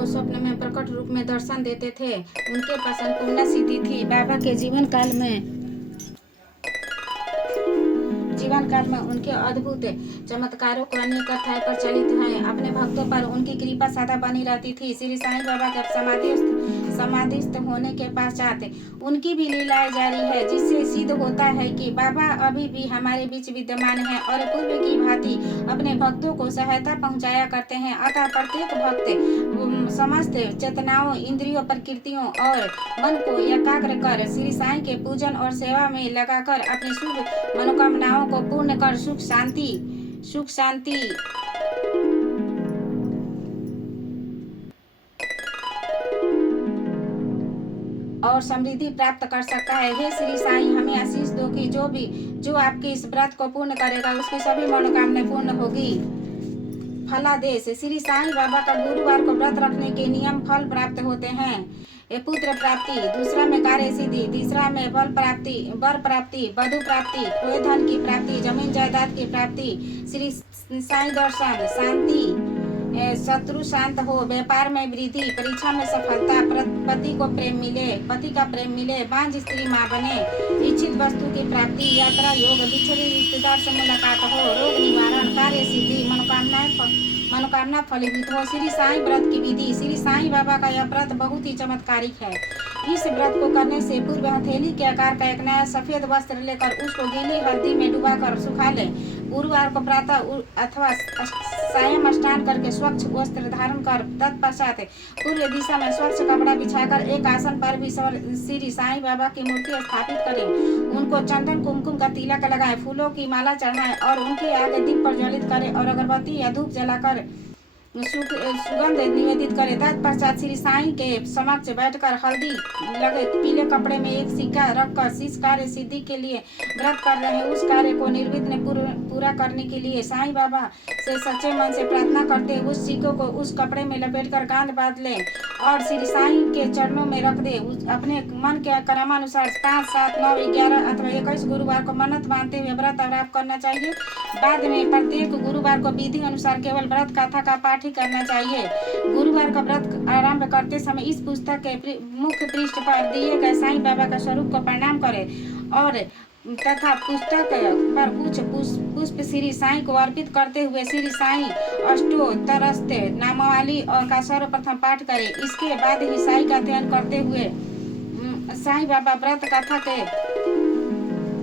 को स्वप्न में प्रकट रूप में दर्शन देते थे। उनके पास अन्नपूर्णा सिद्धि थी। बाबा के जीवन काल में उनके अद्भुत चमत्कारों को अनेक कथाएं प्रचलित हैं। अपने भक्तों पर उनकी कृपा सदा बनी रहती थी। श्री साईं बाबा के समाधिस्थ होने के पश्चात उनकी भी लीलाएं जारी है, जिससे सिद्ध होता है कि बाबा अभी भी हमारे बीच विद्यमान है और पूर्व की भांति अपने भक्तों को सहायता पहुंचाया करते हैं। अतः प्रत्येक भक्त समस्त चेतनाओं, इंद्रियों, प्रकृतियों और मन को एकाग्र कर श्री साईं के पूजन और सेवा में लगाकर अपनी शुभ मनोकामनाओं को पूर्ण कर सुख शांति और समृद्धि प्राप्त कर सकता है। हे श्री साईं, हमें आशीष दो कि जो आपके इस व्रत को पूर्ण करेगा उसकी सभी मनोकामनाएं पूर्ण होगी। फलादेश। श्री साईं बाबा का गुरुवार को व्रत रखने के नियम फल प्राप्त होते हैं। पुत्र प्राप्ति, दूसरा में कार्य सिद्धि, तीसरा में वर प्राप्ति, वधु प्राप्ति, खोए धन की प्राप्ति, जमीन जायदाद की प्राप्ति, श्री साईं दर्शन, शांति, शत्रु शांत हो, व्यापार में वृद्धि, परीक्षा में सफलता, पति का प्रेम मिले, बांझ स्त्री माँ बने, इच्छित वस्तु की प्राप्ति, यात्रा योग, बिछड़े रिश्तेदार से मुलाकात हो, रोग निवारण, कार्य सिद्धि, मनोकामना फलीभूत हो। श्री साईं व्रत की विधि। श्री साईं बाबा का यह व्रत बहुत ही चमत्कारिक है। इस व्रत को करने से पूर्व हथेली के आकार का एक नया सफेद वस्त्र लेकर उसको गीली हल्दी में डुबाकर सुखा लें। गुरुवार को प्रातः अथवा सायं स्नान करके स्वच्छ वस्त्र धारण कर तत्पश्चात पूर्व दिशा में स्वच्छ कपड़ा बिछाकर एक आसन पर भी श्री साईं बाबा की मूर्ति स्थापित करें। उनको चंदन कुमकुम का तिलक लगाएं, फूलों की माला चढ़ाएं और उनके आगे दीप प्रज्वलित करें और अगरबत्ती या धूप जलाकर सुगंध निवेदित करे। तत्पश्चात श्री साईं के समक्ष बैठकर हल्दी लगे पीले कपड़े में एक सिक्का रखकर जिस कार्य सिद्धि के लिए व्रत कर रहे हैं उस कार्य को निर्विघ्न पूरा करने के लिए साईं बाबा से सच्चे मन से प्रार्थना करते उस सिक्के को उस कपड़े में लपेटकर गांठ बांध लें और श्री साईं के चरणों में रख दे। अपने मन के क्रमानुसार 5, 7, 9, 11 अथवा 21 गुरुवार को मन्नत मानते हुए व्रत आरंभ करना चाहिए। बाद में प्रत्येक गुरुवार को विधि अनुसार केवल व्रत कथा का पाठ ही करना चाहिए। गुरुवार का व्रत आरंभ करते समय इस पुस्तक के मुख्य पृष्ठ पर दिए गए साईं बाबा का स्वरूप को प्रणाम करें और तथा पुस्तक पर कुछ पुष्प श्री साईं को अर्पित करते हुए श्री साईं अष्टोत्तरस्ते नामावली का सर्वप्रथम पाठ करें। इसके बाद ही साईं का ध्यान करते हुए साईं बाबा व्रत कथा के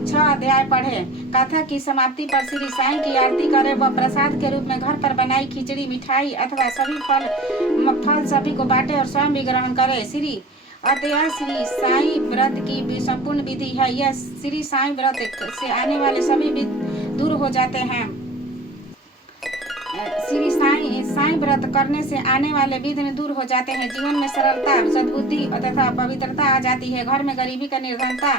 6 अध्याय पढ़े। कथा की समाप्ति पर श्री साईं की आरती करे व प्रसाद के रूप में घर पर बनाई खिचड़ी, मिठाई अथवा सभी फल सभी को बांटे और स्वयं भी ग्रहण करे। अतः श्री साईं व्रत की संपूर्ण विधि है। यह श्री साईं व्रत से आने वाले सभी दूर हो जाते हैं। श्री साईं व्रत करने से आने वाले विघ्न दूर हो जाते हैं। जीवन में सरलता, सद्बुद्धि तथा पवित्रता आ जाती है। घर में गरीबी का निर्धनता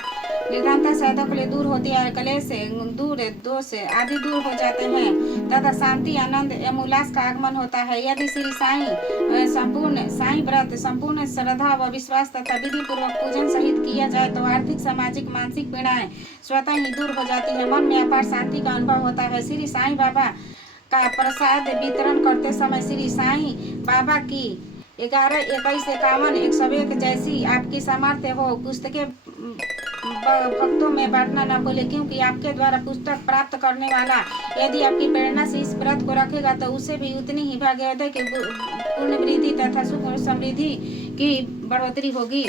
साधकों के लिए दूर होती है। कलेश दोष आदि दूर हो जाते हैं तथा शांति, आनंद एवं उल्लास का आगमन होता है। यदि श्री साईं व्रत संपूर्ण श्रद्धा व विश्वास तथा विधि पूर्वक पूजन सहित किया जाए तो आर्थिक, सामाजिक, मानसिक पीड़ाएं स्वतः ही दूर हो जाती है। मन में अपार शांति का अनुभव होता है। श्री साईं बाबा का प्रसाद वितरण करते समय श्री साईं बाबा की 11, 21, 51, 101 जैसी आपकी सामर्थ्य हो पुस्तकें भक्तों में बांटना न भूले, क्योंकि आपके द्वारा पुस्तक प्राप्त करने वाला यदि आपकी प्रेरणा से इस व्रत को रखेगा तो उसे भी उतनी ही भाग्योदय की पूर्ण वृद्धि तथा सुख समृद्धि की बढ़ोतरी होगी।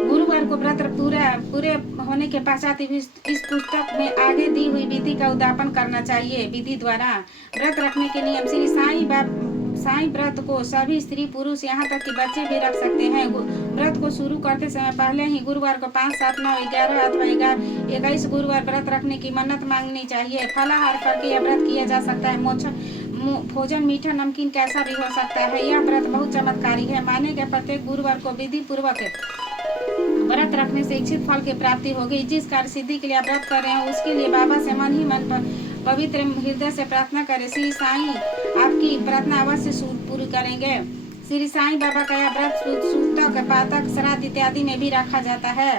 गुरुवार को व्रत पूरे होने के पश्चात इस पुस्तक में आगे दी हुई विधि का उद्यापन करना चाहिए। विधि द्वारा व्रत रखने के नियम। श्री साईं व्रत को सभी स्त्री पुरुष यहाँ तक कि बच्चे भी रख सकते हैं। व्रत को शुरू करते समय पहले ही गुरुवार को 5, 7, 9, 11 अथवा 21 गुरुवार व्रत रखने की मन्नत मांगनी चाहिए। फलाहार करके यह व्रत किया जा सकता है। भोजन मीठा नमकीन कैसा भी हो सकता है। यह व्रत बहुत चमत्कारी है। माने के प्रत्येक गुरुवार को विधि पूर्वक व्रत रखने से इच्छित फल की प्राप्ति होगी। जिस कार्य सिद्धि के लिए आप व्रत कर रहे हैं उसके लिए बाबा से मन ही मन पर पवित्र हृदय से प्रार्थना करें। श्री साईं आपकी प्रार्थना अवश्य पूरी करेंगे। श्री साईं बाबा का यह व्रत सूतक, पातक, श्राद्ध इत्यादि में भी रखा जाता है।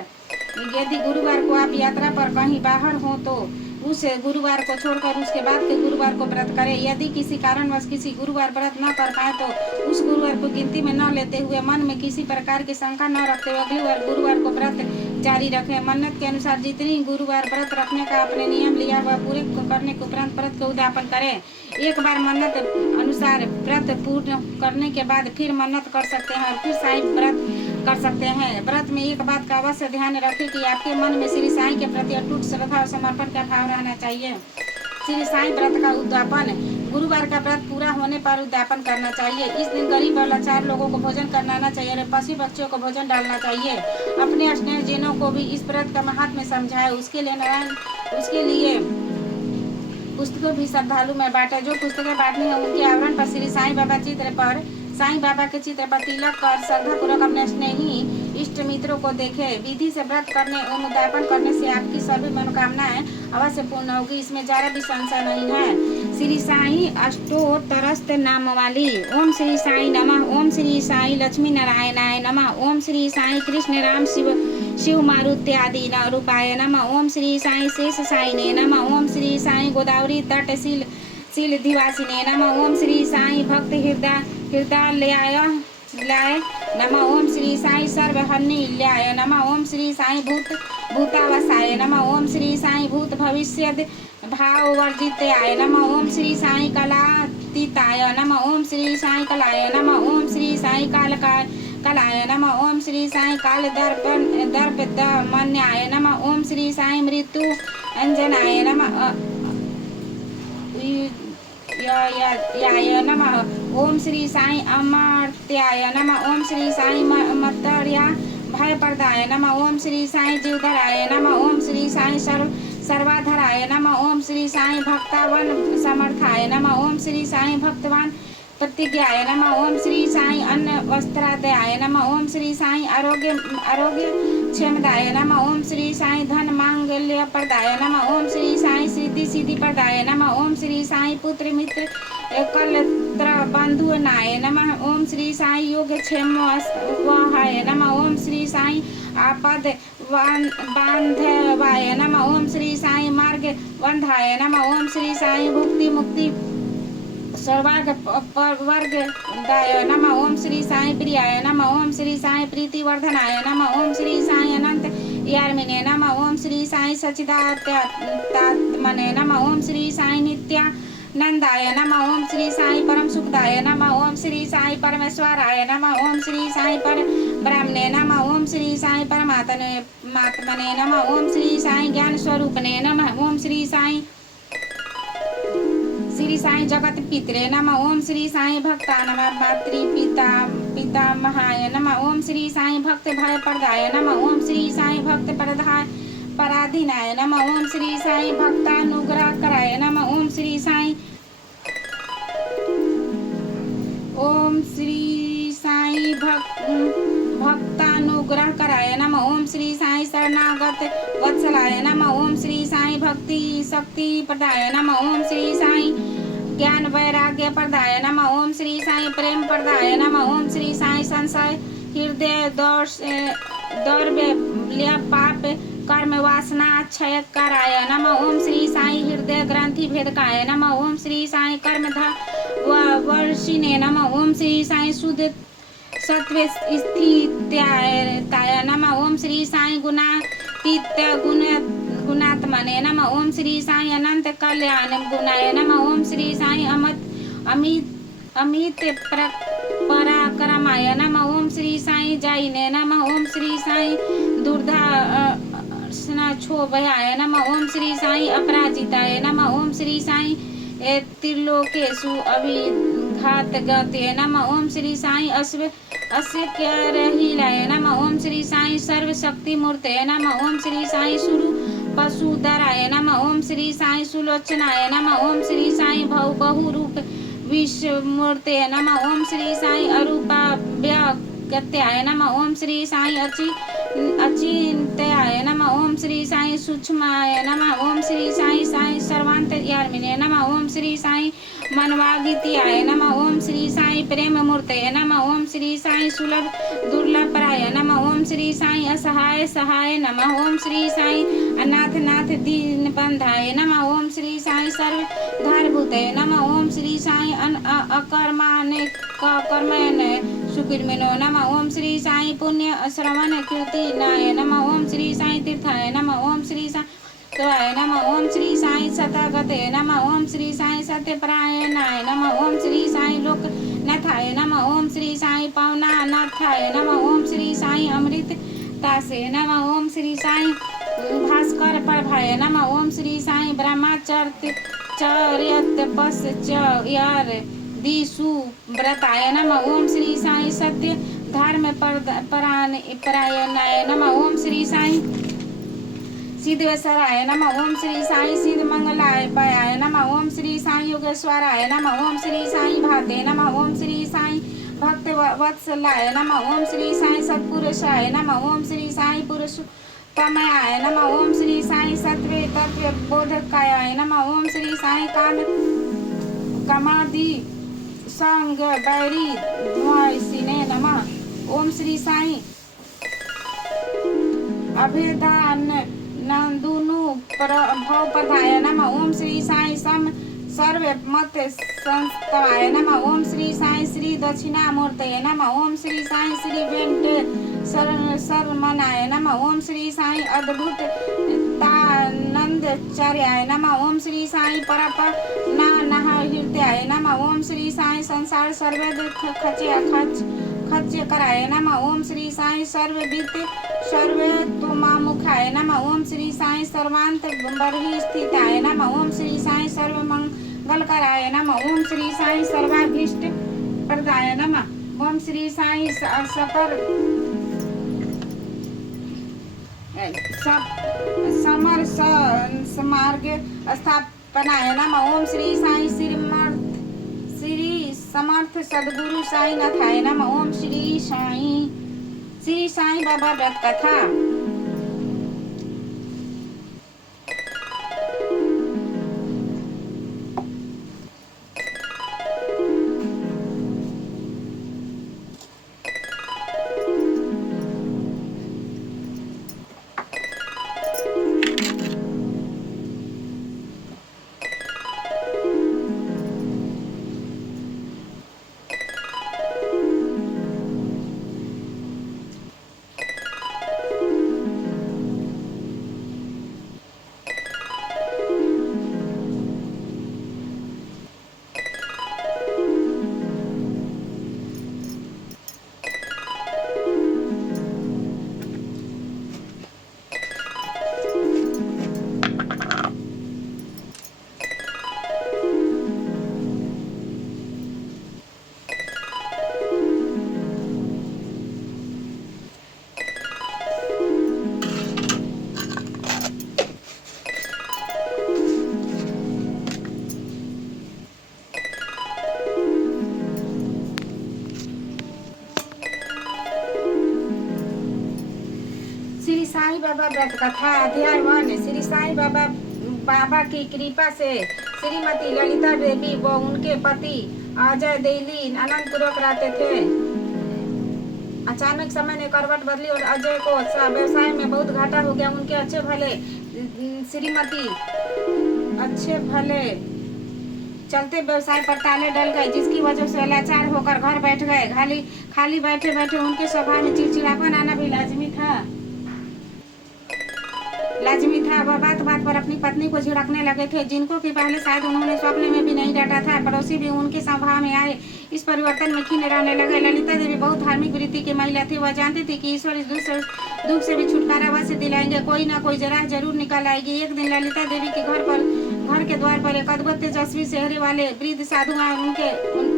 यदि गुरुवार को आप यात्रा पर कहीं बाहर हो तो उस गुरुवार को छोड़कर उसके बाद के गुरुवार को व्रत करें। यदि किसी कारणवश किसी गुरुवार व्रत न कर पाए तो उस गुरुवार को गिनती में न लेते हुए मन में किसी प्रकार की शंका न रखते हुए अगले गुरुवार को व्रत जारी रखें। मन्नत के अनुसार जितनी गुरुवार व्रत रखने का आपने नियम लिया वह पूरे करने के उपरांत व्रत का उद्यापन करें। एक बार मन्नत अनुसार व्रत पूर्ण करने के बाद फिर मन्नत कर सकते हैं और फिर साईं व्रत कर सकते हैं। व्रत में एक बात का अवश्य ध्यान रखें कि आपके मन में श्री साईं के प्रति अटूट श्रद्धा और समर्पण का भाव रहना चाहिए। श्री साईं व्रत का उद्यापन गुरुवार का व्रत पूरा होने पर उद्यापन करना चाहिए। इस दिन गरीब और लाचार लोगों को भोजन कराना चाहिए और पशु पक्षियों को भोजन डालना चाहिए। अपने स्नेहजनों को भी इस व्रत का महात्म्य समझाए। उसके लिए पुस्तकें भी श्रद्धालु में बांटे। जो पुस्तकें बांटनी है उनके आवरण पर श्री साईं बाबा के चित्र पर तिलक कर श्रद्धापूर्वक अपने स्नेही इष्ट मित्रों को देखे। विधि से व्रत करने एवं उद्यापन करने से आपकी सभी मनोकामनाएं अवश्य पूर्ण होगी, इसमें जरा भी संशय नहीं है। श्री साईं अष्टोत्तरस्त नाम वाली। ओम श्री साईं नमः। ओम श्री साईं लक्ष्मी नारायणाय नमः। ओम श्री साईं कृष्ण राम शिव मारुत्यादि रूपाय नमः। ओम श्री साईं शेष साईने नमः। ओम श्री साईं गोदावरी तट शील दिवासिने नमः। ओम श्री साईं भक्त हृदयालयाय नमः। ओम श्री साईं सर्वहन्निल्याय नमः। ओम श्री साईं भूतावसाय नमः। ओम श्री साईं भूत भविष्य भाववर्जिताय नमः। ओम श्री साईं कलातीताय नमः। ओम श्री साईं कलाय नमः। ओम श्री साईं कलाय नमः। ओम श्री साईं काल दर्पदमन्याय नमः। ओम श्री साईं मृत्यु अंजनाय नमः याय नमः। ओम श्री साईं अमर्त्याय नमः। ओम श्री साईं मत्तर्या भयप्रदाय नमः। ओम श्री साईं जीवधराय नमः। ओम श्री साईं सर्वाधराय नमः। ओम श्री साईं भक्तावन समर्थाय नमः। ओम श्री साईं भक्तवान प्रतिज्ञाय नमः। ओम श्री साईं अन्न वस्त्रादयाय नमः। ओम श्री साईं आरोग्य क्षेमदाय नमः। ओम श्री साईं धन मांगल्य प्रदाय नमः। ओम श्री साईं सिद्धि प्रदाय नमः। ओम श्री साईं पुत्र मित्र कलत्र बंधुनाय नमः। ओम श्री साईं योग क्षेम वहाय नमः। ओम श्री साईं आपद बांधवाय नमः। ओम श्री साईं मार्ग बंधाय नमः। ओम श्री साईं भुक्ति मुक्ति सर्वार्ग वर्ग दाय नमः। ओम श्री साईं प्रियाय नमः। ओम श्री साईं प्रीतिवर्धनाय नमः। ओम श्री साईं अनंत यार्मिने नमः। ओम श्री साईं सच्चिदात्मने नमः। ओम श्री साईं नित्यानंदाय नमः। ओम श्री साईं परम सुखदाय नमः। ओम श्री साईं परमेश्वराय नमः। ओम श्री साईं पर ब्रह्मणे नमः। ओम श्री साईं परमात्मने नमः। ओम श्री साईं ज्ञान स्वरूपने नमः। ओम श्री साईं जगत पितरे नमः। ओम श्री साईं भक्तानां पितामहाय नमः। ओम श्री साईं भक्त भय प्रदाय नमः। ओम श्री साईं भक्त पराधीनाय नमः। ओम श्री साईं भक्तानुग्रह कराय नमः। ओम श्री साईं भक्तानुग्रह कराय नमः। ओम श्री साईं शरणागत वत्सलाय नमः। ओम श्री साईं भक्ति शक्ति प्रदाय नमः। ओम श्री साईं ज्ञान वैराग्य प्रदाय नमः। ओम श्री साईं प्रेम प्रदाय नमः। ओम श्री साईं संशय हृदय दौर्बल्य पाप कर्म वासना क्षय कराय नमः। ओम श्री साईं हृदय ग्रंथि भेदकाय नमः। ओम श्री साईं कर्म वर्षिणे नमः। ओम श्री साईं शुद्ध सत्व स्थित्याय नमः। ओम श्री साईं गुणातीत गुणात्मने नमः। ओम श्री साईं अनंत कल्याण गुणाय नमः। ओम श्री साईं अमित पराक्रमाय नमः। ओम श्री साईं जाइने नमः। ओम श्री साईं दुर्धा क्षोभयाय नमः। ओम श्री साईं अपराजिताय नमः। ओम श्री साईं त्रिलोकेषु अभिघात गते नमः। ओम श्री साईं अस्यरहिलाय नमः। ओम श्री साईं सर्वशक्ति मूर्तये नमः। ओम श्री साईं पशुधराय नमः। ओम श्री साईं सुलोचनाय नमः। ओम श्री साईं बहुरूप विश्वमूर्तये नमः। ओम श्री साईं अरूपाव्यक्त्याय नमः। ओम श्री साईं अचिंत्याय नमः। ओम श्री साईं सूक्ष्माय नमः। ओम श्री साईं सर्वांतर्यामिने नमः। ओम श्री साईं मनवागित्याय नमः। ओम श्री साईं प्रेम मूर्तये नमः। ओम श्री साई सुलभ दुर्लभ प्राय नमः। ओम श्री साई असहाय सहाय नमः। ओम श्री साई अनाथ नाथ दीन बंधाय नमः। ओम श्री साई सर्वधारभूतये नमः। ओम श्री साई अकर्माने कर्मयन सुकृमिनो नमः। ओम श्री साई पुण्य श्रवण कीर्तिनाय नमः। ओम श्री साई तीर्थाय नमः। ओम श्री साई शिवाय नमः। ओम श्री साई सतगते नमः। ओम श्री साई सत्यपरायणाय नमः। ओम श्री साई लोकनाथाय नमः। ओम श्री साई पावनानाथाय नमः। ओम श्री साई अमृततासे नमः। ओम श्री साई भास्कर प्रभाय नमः। ओम श्री साई ब्रह्मचर्य तपस्यर दिशु व्रताय नमः। ओम श्री साई सत्य धर्म परायणाय नमः। ओम श्री साई सिद्धेश्वराय नमः। ओम श्री साई सिद्ध मंगलाय पयाय नमः। ओम श्री साई योगेश्वराय नमः। ओम श्री साई भाते नमः। ओम श्री साई भक्त वत्सलाय नमः। ओम श्री साई सत्पुरुषाय नमः। ओम श्री साई पुरुषोत्तमाय नमः। ओम श्री साई सत्वे तत्व बोधकाय नमः। ओम श्री साई कामादि संग बैरी द्वैसिने नमः। ओम श्री साई अभेदान नंदुनु भव पदाय नमः। ओम श्री साई सर्व मत संस्तवाय नमः। ओम श्री साई श्री दक्षिणामूर्तये नमः। ओम श्री साई श्री वेंकट शरमनाय नमः। ओम श्री साई अद्भुत तानंदचर्याय नमः। ओम श्री साई परपनानः हृदयाय नमः। ओम श्री साई संसार सर्व दुख खच्य कराय नमः। ओम श्री साई सर्वविद सर्वतोमुखाय नमः। ओम श्री साई सर्वांत बर्हि स्थिताय नमः। ओम श्री साई सर्वमंगलकराय नमः। ओम श्री साई सर्वाभीष्ट प्रदाय नमः। ओम श्री साई सकर समर मार्ग स्थापनाय नमः। ओम श्री साई श्री समर्थ सद्गुरु साईनाथाय नमः। ओम श्री साई बाबा व्रत कथा। श्री साई बाबा व्रत कथा अध्याय 1। श्री साई बाबा की कृपा से श्रीमती ललिता देवी व उनके पति अजय देली आनंदपूर्वक रहते थे। अचानक समय ने करवट बदली और अजय को व्यवसाय में बहुत घाटा हो गया। उनके अच्छे भले चलते व्यवसाय पर ताले डल गए, जिसकी वजह से लाचार होकर घर बैठ गए। खाली बैठे बैठे उनके स्वभाव में चिड़चिड़ापन आना भी लाजमी था। वह बात पर अपनी पत्नी को झिड़कने लगे थे, जिनको कि पहले शायद उन्होंने स्वप्न में भी नहीं डांटा था। पड़ोसी भी उनके स्वभाव में आए इस परिवर्तन में खिन्न रहने लगे। ललिता देवी बहुत धार्मिक वृत्ति की महिला थी। वह जानती थी कि ईश्वर इस दुख से भी छुटकारा अवश्य दिलाएंगे, कोई ना कोई जराह जरूर निकल आएगी। एक दिन ललिता देवी के घर के द्वार पर एक अद्भुत तेजस्वी चेहरे वाले वृद्ध साधु आए।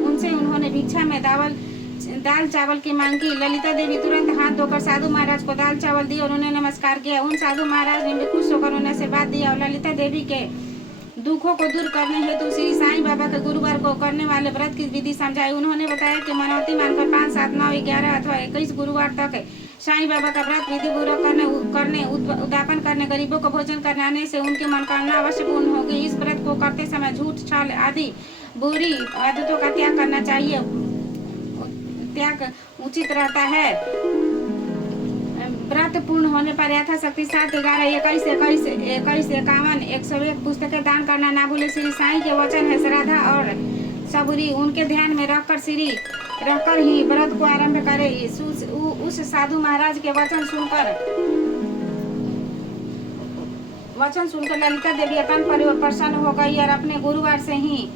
उनसे उन्होंने भिक्षा में दाल चावल की मांग की। ललिता देवी तुरंत हाथ धोकर साधु महाराज को दाल चावल दी और उन्हें नमस्कार किया। उन साधु महाराज ने भी खुश होकर उन्हें आशीर्वाद दिया और ललिता देवी के दुखों को दूर करने हेतु श्री साईं बाबा के गुरुवार को करने वाले व्रत की विधि समझाई। उन्होंने बताया कि मनौती मानकर 5, 7, 9, 11 अथवा 21 गुरुवार तक साईं बाबा का व्रत विधि पूर्वक करने उद्यापन करने, गरीबों को भोजन कराने से उनकी मनोकामना अवश्य पूर्ण होगी। इस व्रत को करते समय झूठ, छल आदि बुरी आदतों का त्याग करना चाहिए। त्याग उचित रहता है। व्रत पूर्ण होने पर यथाशक्ति 7, 11, 21, 21, 21, 51, 101 पुस्तकें दान करना ना भूले। श्री साईं के वचन है श्रद्धा और सबूरी उनके ध्यान में रखकर ही व्रत को आरंभ करे। उस साधु महाराज के वचन सुनकर ललिता देवी अत्यंत प्रसन्न हो गई और अपने गुरुवार से ही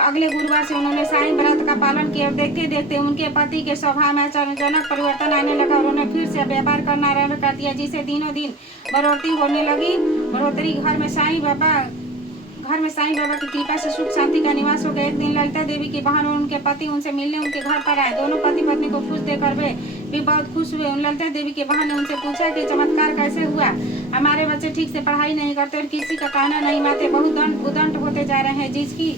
अगले गुरुवार से उन्होंने साईं व्रत का पालन किया। देखते देखते उनके पति के स्वभाव में आश्चर्यजनक परिवर्तन आने लगा। उन्होंने फिर से व्यापार करना आरंभ कर दिया, जिससे दिनों दिन बढ़ोतरी होने लगी। घर में साईं बाबा की कृपा से सुख शांति का निवास हो गया। एक दिन ललिता देवी की बहन और उनके पति उनसे मिलने उनके घर पर आए। दोनों पति पत्नी को खुश देखकर वे भी बहुत खुश हुए। ललिता देवी की बहन ने उनसे पूछा कि चमत्कार कैसे हुआ? हमारे बच्चे ठीक से पढ़ाई नहीं करते और किसी का कहना नहीं मानते, बहुत उदंड होते जा रहे हैं, जिसकी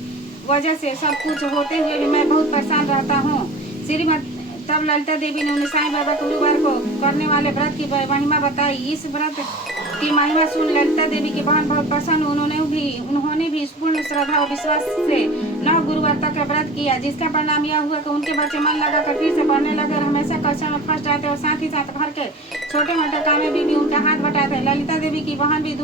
वजह से सब कुछ होते हुए भी मैं बहुत परेशान रहता हूँ। तब ललिता देवी ने उन्हें साईं बाबा गुरुवार को करने वाले व्रत की महिमा बताई। इस व्रत की महिमा सुन ललिता देवी की बहन बहुत प्रसन्न। उन्होंने भी पूर्ण श्रद्धा और विश्वास से 9 गुरुवार तक का व्रत किया, जिसका परिणाम यह हुआ कि उनके बच्चे मन लगाकर फिर से पढ़ने लगे और हमेशा कक्षा में फर्स्ट आते और साथ ही साथ घर के छोटे मोटे काम में भी उनका हाथ बटाते। ललिता देवी की बहन भी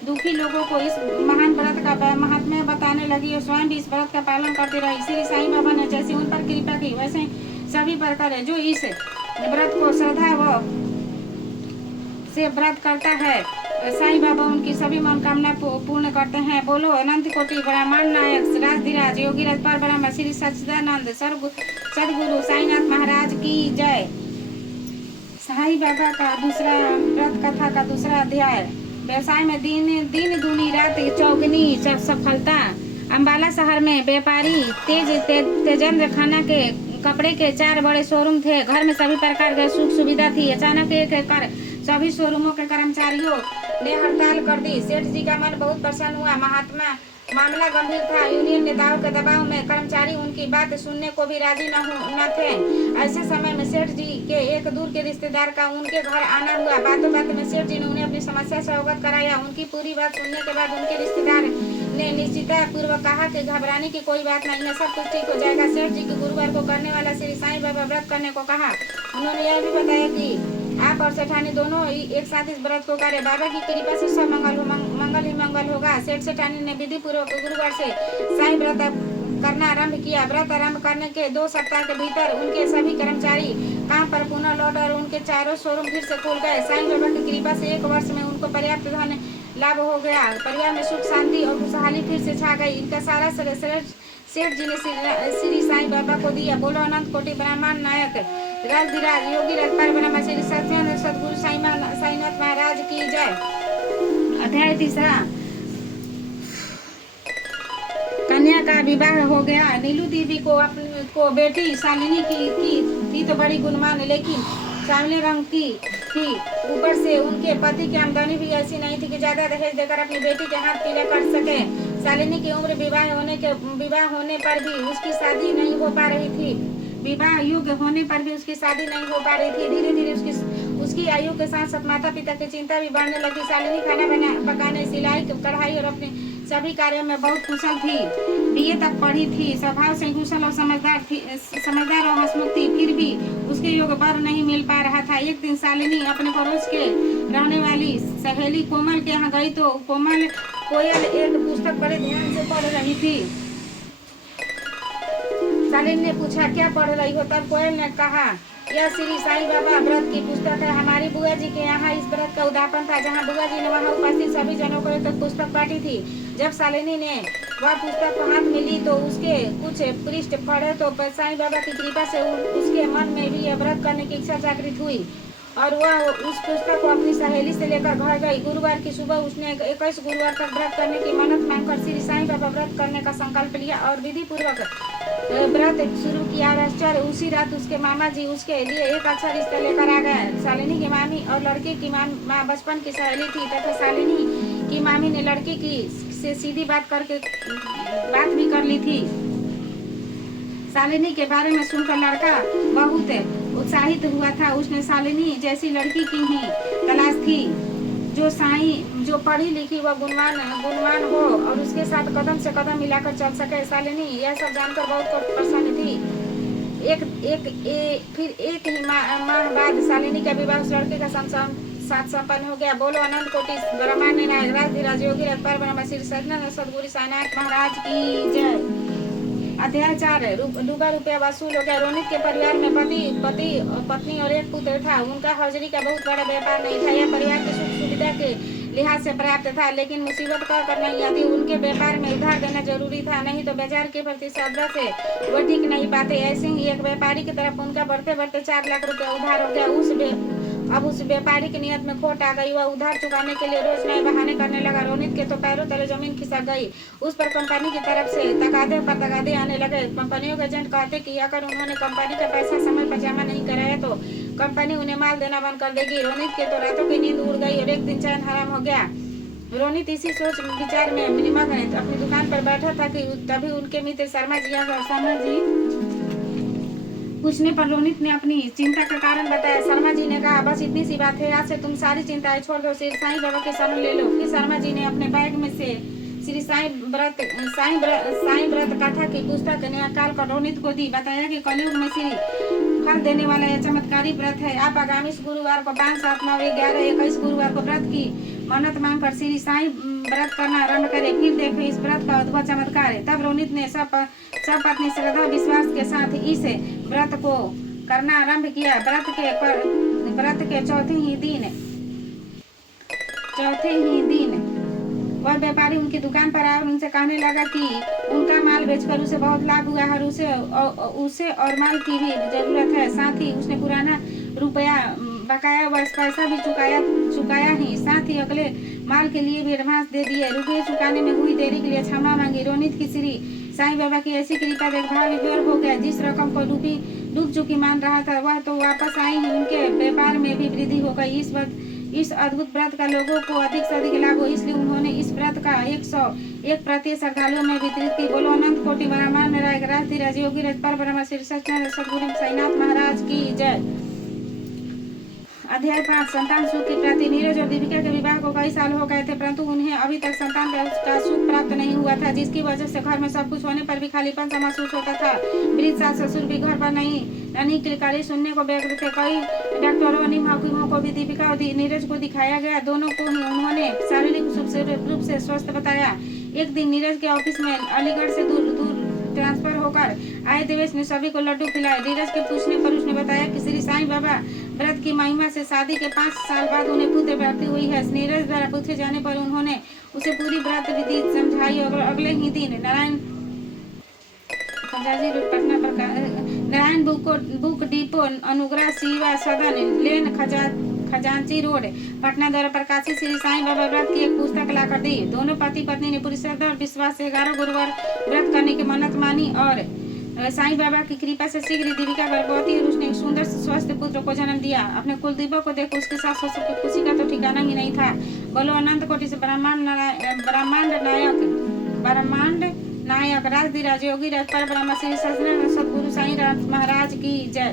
दुखी लोगों को इस महान व्रत का महात्म्य बताने लगी और स्वयं भी इस व्रत का पालन करती रही। श्री साईं बाबा ने जैसे उन पर कृपा की, वैसे सभी पर करे। जो इस व्रत को श्रद्धा से व्रत करता है, साईं बाबा उनकी सभी मनोकामना पूर्ण करते हैं। बोलो अनंत कोटि ब्रह्मांड नायक राजधिराज योगीराज पर ब्रह्म श्री सच्चिदानंद सदगुरु साईनाथ महाराज की जय। साईं बाबा का दूसरा व्रत कथा का दूसरा अध्याय। व्यवसाय में दिन दूनी रात चौगनी सफलता। अम्बाला शहर में व्यापारी तेजेंद्र खन्ना के कपड़े के 4 बड़े शोरूम थे। घर में सभी प्रकार की सुख सुविधा थी। अचानक एक कर सभी शोरूमों के कर्मचारियों ने हड़ताल कर दी। सेठ जी का मन बहुत प्रसन्न हुआ। मामला गंभीर था। यूनियन नेताओं के दबाव में कर्मचारी उनकी बात सुनने को भी राजी न थे। ऐसे समय में सेठ जी के एक दूर के रिश्तेदार का उनके घर आना हुआ। बातों में सेठ जी ने उन्हें अपनी समस्या से अवगत कराया। उनकी पूरी बात सुनने के बाद उनके रिश्तेदार ने निश्चिता पूर्वक कहा कि घबराने की कोई बात नहीं है, सब कुछ ठीक हो जाएगा। सेठ जी को गुरुवार को करने वाला श्री साईं बाबा व्रत करने को कहा। उन्होंने यह भी बताया कि आप और सेठानी दोनों एक साथ इस व्रत को करें। बाबा की कृपा से सब मंगल होगा। सेठ सेठानी ने विधि पूर्वक गुरुवार से साईं व्रत करना आरंभ किया। व्रत आरंभ करने के 2 सप्ताह के भीतर उनके सभी कर्मचारी काम पर पुनः लौट और उनके 4 शोरूम फिर से खुल गए। साईं बाबा की कृपा से 1 वर्ष में उनको पर्याप्त धन लाभ हो गया। परिवार में सुख शांति और खुशहाली फिर से छा गई। इनका सारा सेठ जी ने श्री साईं बाबा को दिया। बोलो अनंत कोटि ब्रह्मांड नायक राजधिराज योगीराज पर ब्रह्म श्री सत्यानंद सदगुरु साईनाथ महाराज की जय। अध्याय 3। कन्या का विवाह हो गया। नीलू देवी को बेटी शालिनी की थी तो बड़ी गुणवान, लेकिन सांवले रंग की थी। ऊपर से उनके पति की आमदनी भी ऐसी नहीं थी कि ज्यादा दहेज देकर अपनी बेटी के हाथ पीला कर सके। शालिनी की उम्र विवाह होने पर भी उसकी शादी नहीं हो पा रही थी। विवाह योग्य होने पर भी उसकी शादी नहीं हो पा रही थी। धीरे धीरे उसकी आयु के साथ साथ माता पिता की चिंता भी बढ़ने लगी। शालिनी खाना पकाने, सिलाई, कढ़ाई और अपने सभी कार्यों में बहुत कुशल थी। बीए तक पढ़ी थी। स्वभाव से कुशल और समझदार और हंसमुख थी। फिर भी उसके योग्य वर नहीं मिल पा रहा था। एक दिन शालिनी अपने पड़ोस के रहने वाली सहेली कोमल के यहाँ गई तो कोयल एक पुस्तक बड़े ध्यान से पढ़ रही थी। शालिनी ने पूछा, क्या पढ़ रही हो? तब कोयल ने कहा, यह श्री साईं बाबा व्रत की पुस्तक है। हमारी बुआ जी के यहाँ इस व्रत का उद्यापन था। जहाँ बुआ जी ने वहाँ उपस्थित सभी जनों को एक पुस्तक बांटी थी। जब शालिनी ने वह पुस्तक हाथ में ली तो उसके कुछ पृष्ठ पढ़े तो साईं बाबा की कृपा से उसके मन में भी यह व्रत करने की इच्छा जागृत हुई और वह उस पुस्तक को अपनी सहेली से लेकर घर गई। गुरुवार की सुबह उसने 21 गुरुवार तक व्रत करने की मन्नत मांगकर श्री साईं बाबा व्रत करने का संकल्प लिया और विधि पूर्वक व्रत शुरू किया। आश्चर्य, उसी रात उसके मामा जी उसके लिए एक अच्छा रिश्ता लेकर आ गए। शालिनी की मामी और लड़के की माँ बचपन की सहेली थी तथा शालिनी की मामी ने लड़की की से सीधी बात भी कर ली थी। शालिनी के बारे में सुनकर लड़का बहुत उत्साहित हुआ था। उसने शालिनी जैसी लड़की की ही तलाश थी जो पढ़ी लिखी व गुणवान हो और उसके साथ कदम से कदम मिलाकर चल सके। शालिनी यह सब जानकर बहुत प्रसन्न थी। फिर एक ही माह बाद शालिनी का विवाह उस लड़के का साथ संपन्न हो गया। बोलो अनंत कोटि ब्रह्मांड नायक राज योगी रजपर ब्रह्म श्री सच्चिदानंद सद्गुरु साईनाथ महाराज की जय। अध्याय 4 डूबा रुपया वसूल हो गया। रोनित के परिवार में पति पत्नी और एक पुत्र था। उनका हौजरी का बहुत बड़ा व्यापार नहीं था। यह परिवार की सुख सुविधा के लिहाज से पर्याप्त था, लेकिन मुसीबत कर नहीं आती। उनके व्यापार में उधार देना जरूरी था, नहीं तो बाजार के प्रतिस्पर्धा से वो टिक नहीं पाते। ऐसे ही एक व्यापारी की तरफ उनका बढ़ते बढ़ते 4 लाख रुपया उधार हो गया। अब उस व्यापारी की नियत में खोट आ गई। वह उधार चुकाने के लिए रोज नए बहाने करने लगा। रोनित के तो पैरों तले जमीन खिसक गई। उस पर कंपनी की तरफ से तकादे आने लगे। कंपनियों के एजेंट कहते कि अगर उन्होंने कंपनी का पैसा समय पर जमा नहीं कराया तो कंपनी उन्हें माल देना बंद कर देगी। रोनित के तो रातों की नींद उड़ गई और एक दिन चैन हराम हो गया। रोनित इसी सोच विचार में निमग्न अपनी दुकान पर बैठा था कि तभी उनके मित्र शर्मा जी पूछने पर रोनित ने अपनी चिंता का कारण बताया। शर्मा जी ने कहा, बस इतनी सी बात है, आज से तुम सारी चिंताएं छोड़ दो, श्री साईं बाबा के शरण ले लो। फिर शर्मा जी ने अपने बैग में से श्री साईं व्रत कथा की पुस्तक न्यायकाल को रोनित को दी। बताया कि कलयुग में श्री फल देने वाला यह चमत्कारी व्रत है। आप आगामी गुरुवार को 5, 7, 9, 11, 21 गुरुवार को व्रत की मन्नत मांगकर श्री साईं व्रत करना आरम्भ करे। फिर देखो इस व्रत का अद्भुत चमत्कार है। तब रोनित ने सब अपनी श्रद्धा विश्वास के साथ इस व्रत को करना आरंभ किया। व्रत के चौथे ही दिन वह व्यापारी उनकी दुकान पर आया और उनसे कहने लगा कि उनका माल बेचकर उसे बहुत लाभ हुआ है और उसे और माल की भी जरूरत है। साथ ही उसने पुराना रुपया बकाया वर्ष पैसा भी चुकाया ही, साथ ही अगले माल के लिए भी एडवांस दे दिए। रुपये चुकाने में हुई देरी के लिए क्षमा मांगी। रोनित की श्री साईं बाबा की ऐसी कृपा देख भाव विभोर हो गया। जिस रकम को डूब चुकी मान रहा था वह तो वापस आई ही। उनके व्यापार में भी वृद्धि हो गई। इस अद्भुत व्रत का लोगों को अधिक से अधिक लाभ हो, इसलिए उन्होंने इस व्रत का 101% श्रद्धालुओं में वितरित की। बोलो अनंत कोटि ब्रह्मांड नायक राज योगी रजपर ब्रह्म श्री सच्चिदानंद सद्गुरु साईनाथ महाराज की जय। अध्याय 5 संतान सुख की प्राप्ति। नीरज और दीपिका के विवाह को कई साल हो गए थे, परंतु उन्हें अभी तक संतान का सुख प्राप्त नहीं हुआ था, जिसकी वजह से घर में सब कुछ होने पर भी खालीपन सा महसूस होता था। वृद्ध सास ससुर भी घर पर नहीं किलकारी सुनने को व्यग्र थे। कई डॉक्टरों और हकीमों को भी दीपिका और नीरज को दिखाया गया। दोनों को ही उन्होंने शारीरिक रूप से स्वस्थ बताया। एक दिन नीरज के ऑफिस में अलीगढ़ से दूर ट्रांसफर होकर आए देवेश ने सभी को लड्डू खिलाए। नीरज के पूछने पर उसने बताया कि श्री साईं बाबा व्रत की महिमा से शादी के 5 साल बाद उन्हें पुत्र प्राप्ति हुई है। नीरज द्वारा पूछे जाने पर उन्होंने उसे पूरी व्रत विधि समझाई और अगले ही दिन नारायण बुक डिपो अनुग्रह सेवा सदन लेन खजांची रोड पटना द्वारा प्रकाशित श्री साईं बाबा व्रत की एक पुस्तक लाकर दी। दोनों पति पत्नी ने पूरी श्रद्धा और विश्वास से 11 गुरुवार व्रत करने की मन्नत मानी और साईं बाबा की कृपा से शीघ्र दीपिका गर्भवती और उसने एक सुंदर स्वस्थ पुत्र को जन्म दिया। अपने कुलदीपों को देख उसके सास ससुर की खुशी का तो ठिकाना ही नहीं था। बोलो अनंत कोटि से ब्रह्मांड नायक राज योगी रजपर ब्रह्म श्री सच्चिदानंद सद्गुरु साईं महाराज की जय।